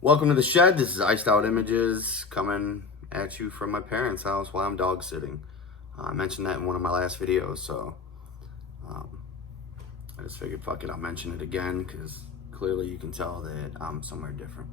Welcome to the shed. This is iced out images coming at you from my parents' house while I'm dog sitting. I mentioned that in one of my last videos, so I just figured, fuck it, I'll mention it again because clearly you can tell that I'm somewhere different.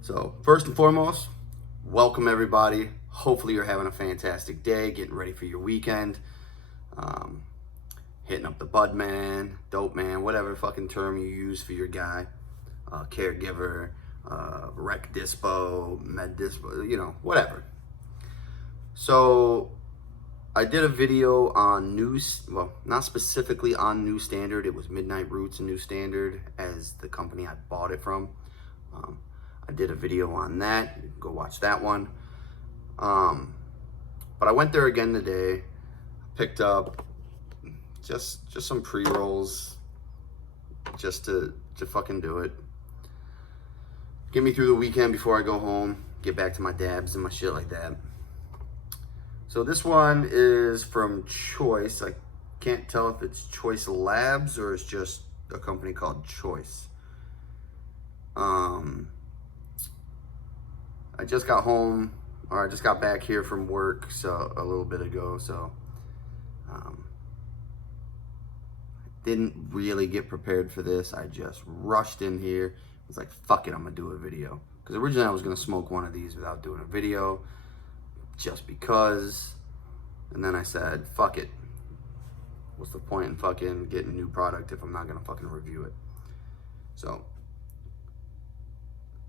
So first and foremost, welcome everybody. Hopefully you're having a fantastic day, getting ready for your weekend, hitting up the bud man, dope man, whatever fucking term you use for your guy. Caregiver, rec dispo, med dispo, whatever. So I did a video on not specifically on New Standard. It was Midnight Roots and New Standard as the company I bought it from. I did a video on that. You can go watch that one. But I went there again today. Picked up just some pre-rolls just to fucking do it. Get me through the weekend before I go home, get back to my dabs and my shit like that. So this one is from Choice. I can't tell if it's Choice Labs or it's just a company called Choice. I just got home, or I just got back here from work a little bit ago, so didn't really get prepared for this. I just rushed in here. I was like, fuck it, I'm gonna do a video. Because originally I was gonna smoke one of these without doing a video, just because. And then I said, fuck it. What's the point in fucking getting a new product if I'm not gonna fucking review it? So,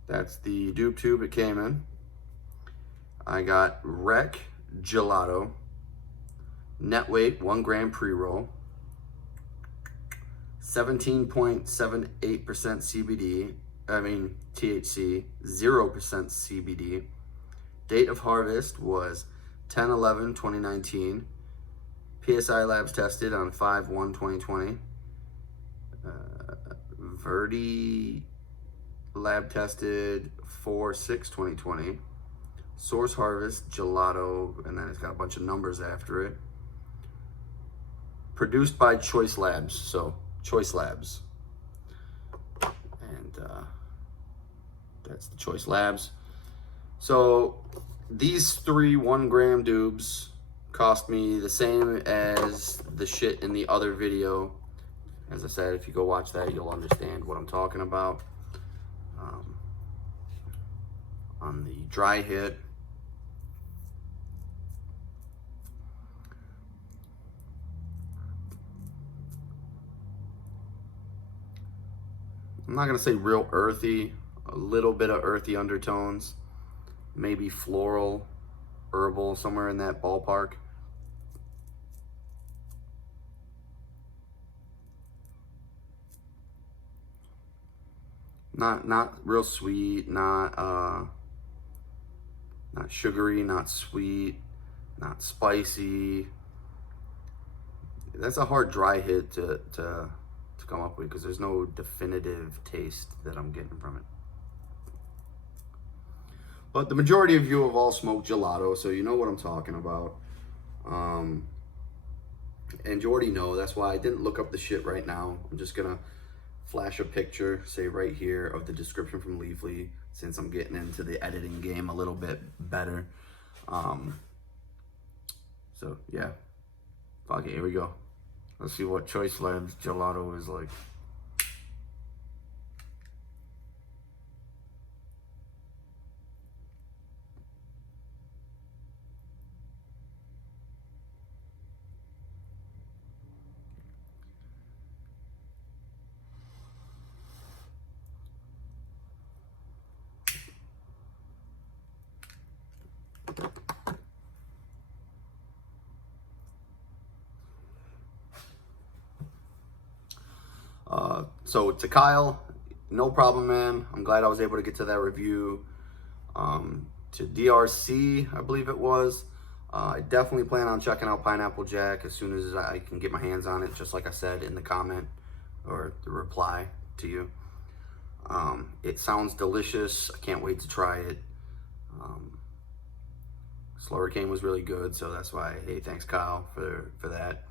that's the dupe tube it came in. I got Rec Gelato, net weight, 1 gram pre-roll, 17.78% CBD. THC, 0% CBD. Date of harvest was 10/11/2019. PSI Labs tested on 5/1/2020. Verdi Lab tested 4/6/2020. Source harvest, Gelato, and then it's got a bunch of numbers after it. Produced by Choice Labs, so Choice Labs. And that's the Choice Labs. So these 3 1 gram dubs cost me the same as the shit in the other video. As I said, if you go watch that, you'll understand what I'm talking about. On the dry hit, I'm not gonna say real earthy, a little bit of earthy undertones, maybe floral, herbal, somewhere in that ballpark. Not real sweet, not sugary, not sweet, not spicy. That's a hard dry hit to come up with because there's no definitive taste that I'm getting from it. But the majority of you have all smoked Gelato, so you know what I'm talking about. And you already know, that's why I didn't look up the shit right now. I'm just gonna flash a picture, say right here, of the description from Leafly, since I'm getting into the editing game a little bit better. So yeah, fuck it, here we go. Let's see what Choice Labs Gelato is like. So to Kyle, no problem, man. I'm glad I was able to get to that review. To DRC, I believe it was. I definitely plan on checking out Pineapple Jack as soon as I can get my hands on it, just like I said in the comment or the reply to you. It sounds delicious. I can't wait to try it. Slower Cane was really good, so that's why, hey, thanks Kyle for that.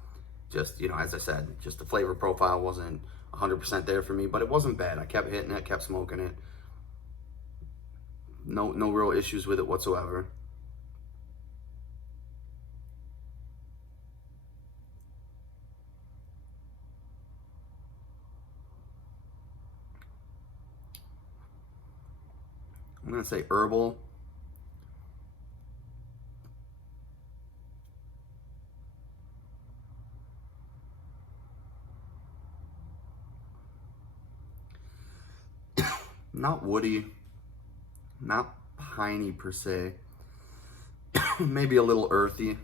Just, as I said, just the flavor profile wasn't 100% there for me, but it wasn't bad. I kept hitting it, kept smoking it. No real issues with it whatsoever. I'm gonna say herbal. Not woody, not piney per se. Maybe a little earthy,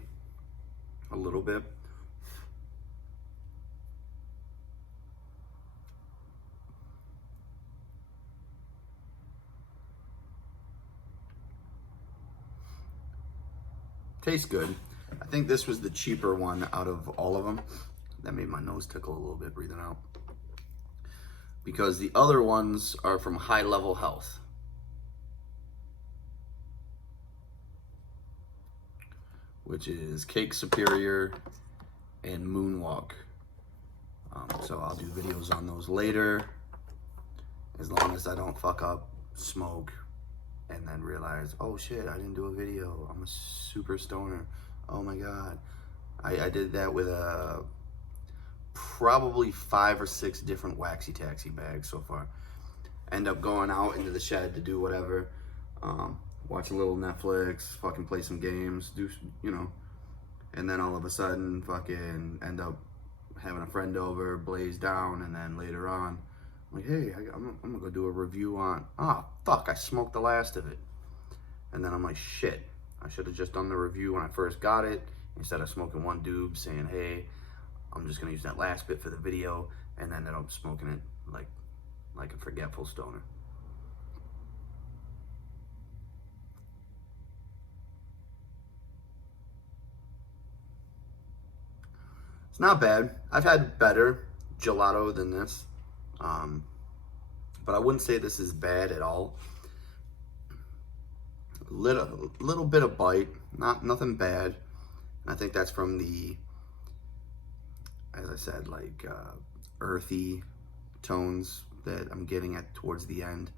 a little bit. Tastes good. I think this was the cheaper one out of all of them. That made my nose tickle a little bit breathing out. Because the other ones are from High Level Health. Which is Cake Superior and Moonwalk. So I'll do videos on those later. As long as I don't fuck up, smoke, and then realize, oh shit, I didn't do a video. I'm a super stoner. Oh my God. I did that with probably 5 or 6 different waxy taxi bags so far. End up going out into the shed to do whatever. Watch a little Netflix, fucking play some games, do, you know. And then all of a sudden, fucking end up having a friend over, blaze down, and then later on, I'm like, hey, I'm gonna go do a review on, fuck, I smoked the last of it. And then I'm like, shit, I should have just done the review when I first got it, instead of smoking one doob saying, hey, I'm just gonna use that last bit for the video, and then I'm smoking it like a forgetful stoner. It's not bad. I've had better gelato than this, but I wouldn't say this is bad at all. Little bit of bite, nothing bad. And I think that's from the, as I said, like earthy tones that I'm getting at towards the end.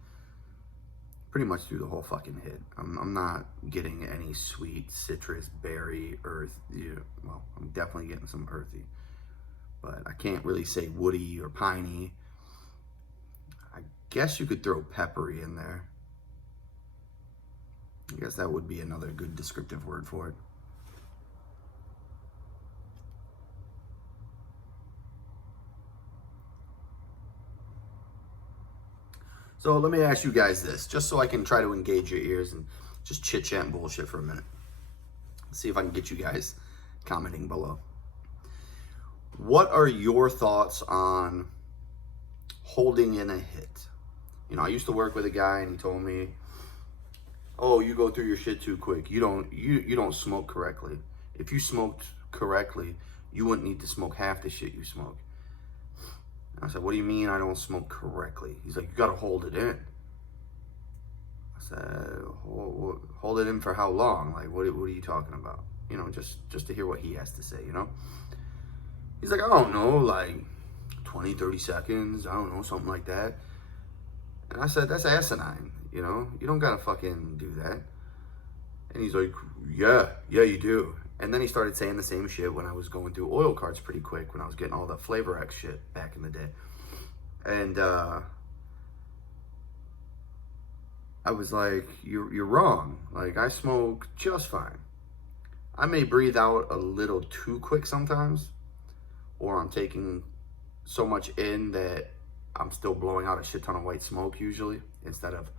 Pretty much through the whole fucking hit. I'm not getting any sweet citrus, berry, earth. Well, I'm definitely getting some earthy, but I can't really say woody or piney. I guess you could throw peppery in there. I guess that would be another good descriptive word for it. So let me ask you guys this, just so I can try to engage your ears and just chit-chat and bullshit for a minute. See if I can get you guys commenting below. What are your thoughts on holding in a hit? You know, I used to work with a guy and he told me, oh, you go through your shit too quick. You don't smoke correctly. If you smoked correctly, you wouldn't need to smoke half the shit you smoke. I said, what do you mean I don't smoke correctly? He's like, you gotta hold it in. I said, hold it in for how long? Like, what are you talking about? You know, just to hear what he has to say, you know? He's like, I don't know, like 20, 30 seconds, I don't know, something like that. And I said, that's asinine, you know? You don't gotta fucking do that. And he's like, yeah, you do. And then he started saying the same shit when I was going through oil carts pretty quick, when I was getting all the Flavor X shit back in the day. And I was like, you're wrong. Like, I smoke just fine. I may breathe out a little too quick sometimes, or I'm taking so much in that I'm still blowing out a shit ton of white smoke usually, instead of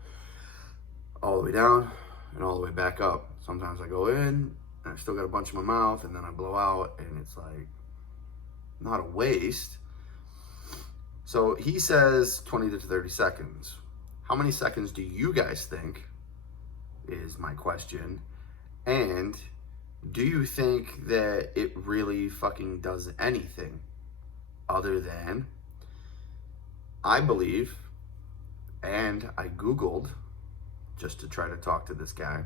all the way down and all the way back up. Sometimes I go in, and I still got a bunch in my mouth, and then I blow out, and it's like not a waste. So he says 20 to 30 seconds. How many seconds do you guys think is my question? And do you think that it really fucking does anything other than, I believe, and I Googled just to try to talk to this guy,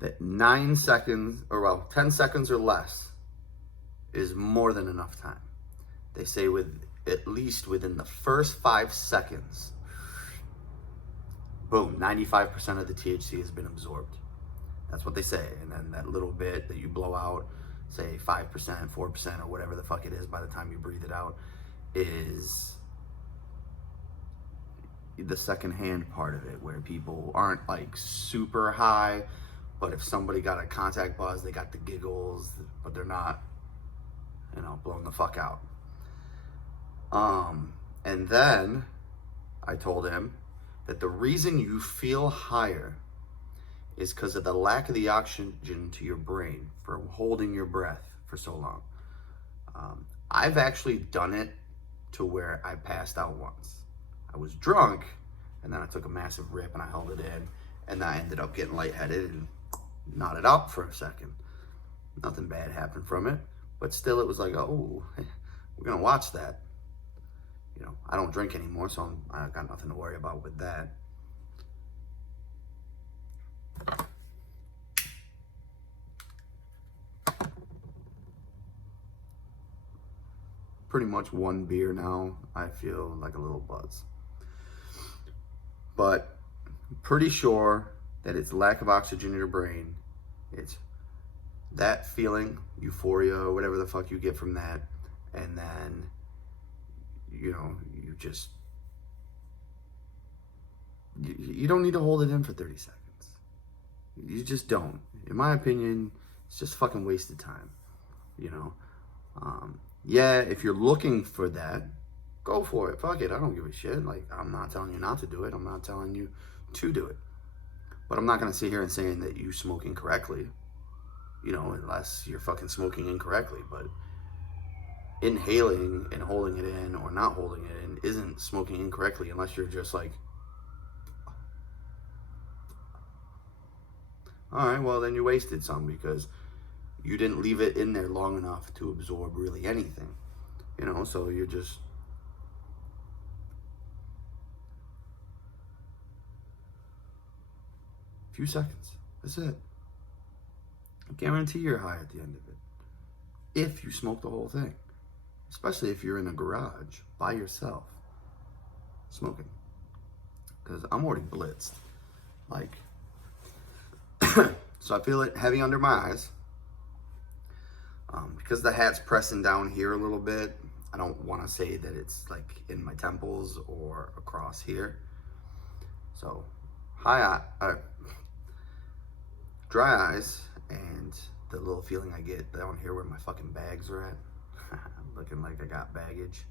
that 9 seconds, or well, 10 seconds or less is more than enough time. They say with at least within the first 5 seconds, boom, 95% of the THC has been absorbed. That's what they say. And then that little bit that you blow out, say 5%, 4%, or whatever the fuck it is by the time you breathe it out, is the secondhand part of it, where people aren't like super high, but if somebody got a contact buzz, they got the giggles, but they're not, you know, blown the fuck out. And then I told him that the reason you feel higher is because of the lack of the oxygen to your brain for holding your breath for so long. I've actually done it to where I passed out once. I was drunk, and then I took a massive rip and I held it in, and I ended up getting lightheaded and nodded out for a second. Nothing bad happened from it, but still it was like, oh, we're gonna watch that. You know, I don't drink anymore, so I got nothing to worry about with that. Pretty much one beer now, I feel like a little buzz. But I'm pretty sure that it's lack of oxygen in your brain. It's that feeling, euphoria, or whatever the fuck you get from that. And then, you know, you don't need to hold it in for 30 seconds. You just don't. In my opinion, it's just fucking wasted time, you know. Yeah, if you're looking for that, go for it. Fuck it, I don't give a shit. Like, I'm not telling you not to do it. I'm not telling you to do it. But I'm not gonna sit here and saying that you smoke incorrectly, you know, unless you're fucking smoking incorrectly. But inhaling and holding it in or not holding it in isn't smoking incorrectly, unless you're just like, all right, well then you wasted some because you didn't leave it in there long enough to absorb really anything, you know. So you're just a few seconds, that's it. I guarantee you're high at the end of it if you smoke the whole thing, especially if you're in a garage by yourself smoking, because I'm already blitzed, like so I feel it heavy under my eyes. Because the hat's pressing down here a little bit, I don't want to say that it's like in my temples or across here. So dry eyes, and the little feeling I get down here where my fucking bags are at. Looking like I got baggage.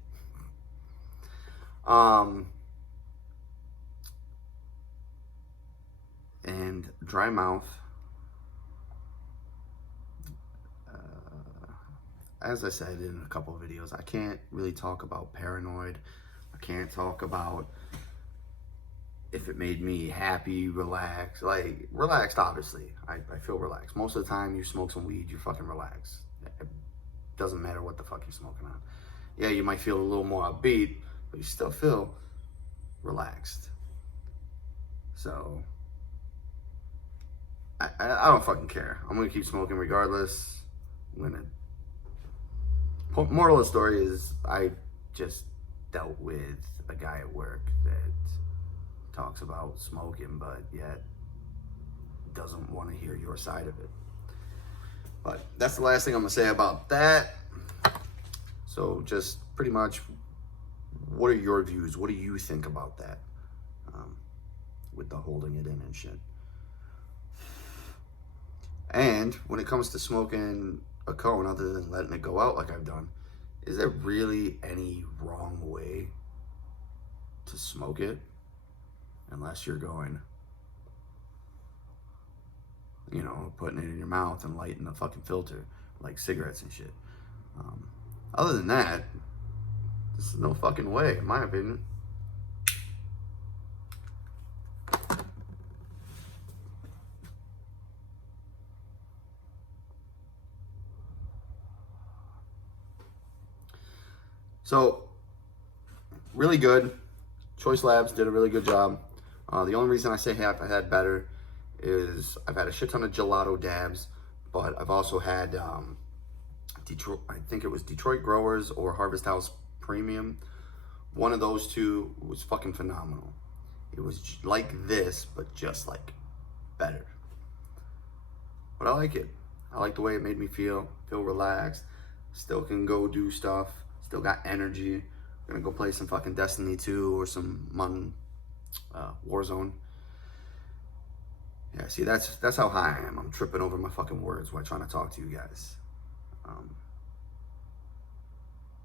And dry mouth. As I said in a couple of videos, I can't really talk about paranoid. I can't talk about if it made me happy, relaxed. Like, relaxed, obviously. I feel relaxed. Most of the time you smoke some weed, you're fucking relaxed. It doesn't matter what the fuck you're smoking on. Yeah, you might feel a little more upbeat, but you still feel relaxed. So, I don't fucking care. I'm gonna keep smoking regardless. Moral of the story is I just dealt with a guy at work that talks about smoking, but yet doesn't want to hear your side of it. But that's the last thing I'm gonna say about that. So just pretty much, what are your views? What do you think about that? With the holding it in and shit. And when it comes to smoking a cone, other than letting it go out like I've done, is there really any wrong way to smoke it? Unless you're going, you know, putting it in your mouth and lighting the fucking filter like cigarettes and shit. Other than that, there's no fucking way, in my opinion. So, really good. Choice Labs did a really good job. The only reason I say I had better is I've had a shit ton of Gelato dabs, but I've also had Detroit, I think it was Detroit Growers or Harvest House Premium. One of those two was fucking phenomenal. It was like this, but just like better. But I like it. I like the way it made me feel relaxed. Still can go do stuff. Still got energy. Gonna go play some fucking Destiny 2 or some Warzone. Yeah, see, that's how high I am. I'm tripping over my fucking words while trying to talk to you guys.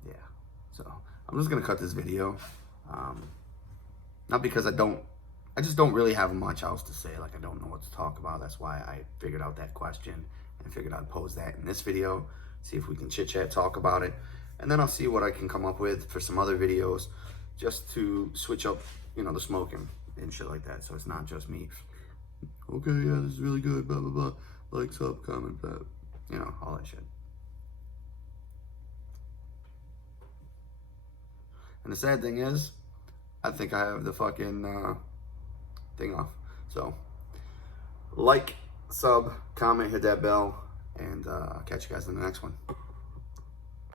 Yeah, so I'm just gonna cut this video. Not because I just don't really have much else to say. Like, I don't know what to talk about. That's why I figured out that question and figured I'd pose that in this video. See if we can chit chat, talk about it. And then I'll see what I can come up with for some other videos just to switch up, you know, the smoking and shit like that. So it's not just me. Okay, yeah, this is really good, blah, blah, blah. Like, sub, comment, blah, you know, all that shit. And the sad thing is, I think I have the fucking thing off. So, like, sub, comment, hit that bell, and I'll catch you guys in the next one.